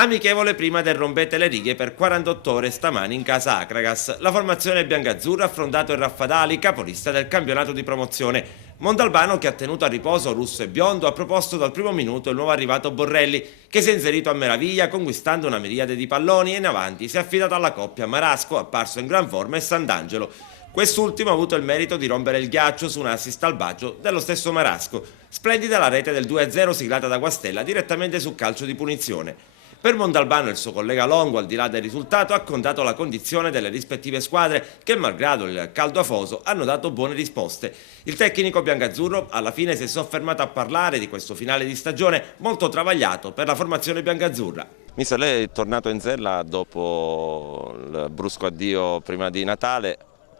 Amichevole prima del rompete le righe per 48 ore stamani in casa Acragas. La formazione biancazzurra ha affrontato il Raffadali, capolista del campionato di promozione. Mondalbano, che ha tenuto a riposo Russo e Biondo, ha proposto dal primo minuto il nuovo arrivato Borrelli, che si è inserito a meraviglia conquistando una miriade di palloni e in avanti si è affidato alla coppia Marasco, apparso in gran forma, e Sant'Angelo. Quest'ultimo ha avuto il merito di rompere il ghiaccio su un assist al bacio dello stesso Marasco. Splendida la rete del 2-0 siglata da Guastella direttamente su calcio di punizione. Per Mondalbano e il suo collega Longo, al di là del risultato, ha contato la condizione delle rispettive squadre che, malgrado il caldo afoso, hanno dato buone risposte. Il tecnico biancazzurro alla fine si è soffermato a parlare di questo finale di stagione molto travagliato per la formazione biancazzurra. Mister, lei è tornato in sella dopo il brusco addio prima di Natale,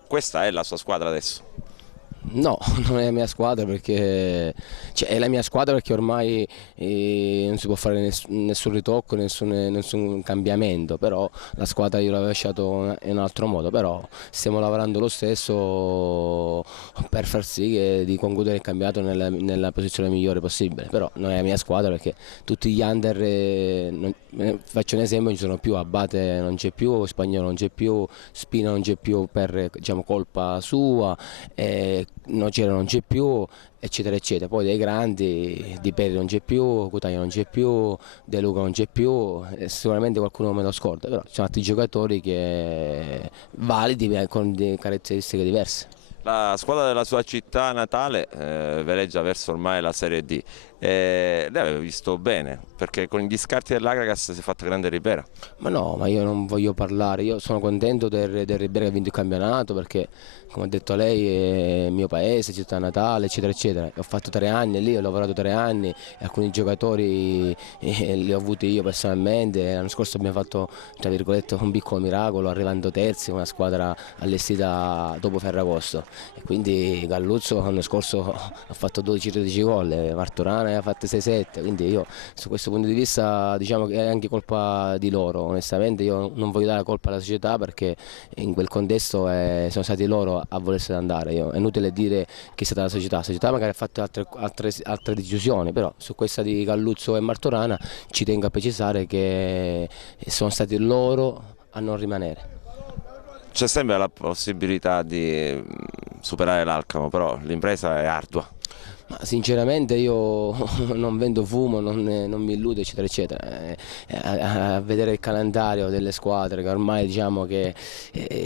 questa è la sua squadra adesso? No, non è la mia squadra perché è la mia squadra perché ormai non si può fare nessun ritocco, nessun cambiamento, però la squadra io l'avevo lasciato in un altro modo, però stiamo lavorando lo stesso per far sì di concludere il campionato nella posizione migliore possibile, però non è la mia squadra perché tutti gli under, faccio un esempio, non ci sono più, Abate non c'è più, Spagnolo non c'è più, Spina non c'è più per colpa sua. Nocera non c'è più, eccetera eccetera. Poi dei grandi, Di Peri non c'è più, Cutaglia non c'è più, De Luca non c'è più, sicuramente qualcuno me lo scorda, però ci sono altri giocatori che validi con caratteristiche diverse. La squadra della sua città natale veleggia verso ormai la Serie D. Lei aveva visto bene, perché con gli scarti dell'Agragas si è fatta grande Ribera. Ma no, ma io non voglio parlare, io sono contento del Ribera che ha vinto il campionato perché, come ha detto lei, è il mio paese, città natale, eccetera, eccetera. Ho fatto 3 anni lì, ho lavorato 3 anni, e alcuni giocatori li ho avuti io personalmente. L'anno scorso abbiamo fatto, tra virgolette, un piccolo miracolo, arrivando terzi, una squadra allestita dopo Ferragosto. E quindi Galluzzo l'anno scorso ha fatto 12-13 gol, Martorana ne ha fatte 6-7, quindi io su questo punto di vista diciamo che è anche colpa di loro, onestamente io non voglio dare la colpa alla società perché in quel contesto sono stati loro a volersi andare, è inutile dire che è stata la società magari ha fatto altre decisioni, però su questa di Galluzzo e Martorana ci tengo a precisare che sono stati loro a non rimanere. C'è sempre la possibilità di superare l'Alcamo, però l'impresa è ardua. Ma sinceramente io non vendo fumo, non mi illudo, eccetera, eccetera. A vedere il calendario delle squadre che ormai diciamo che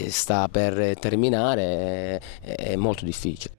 sta per terminare è molto difficile.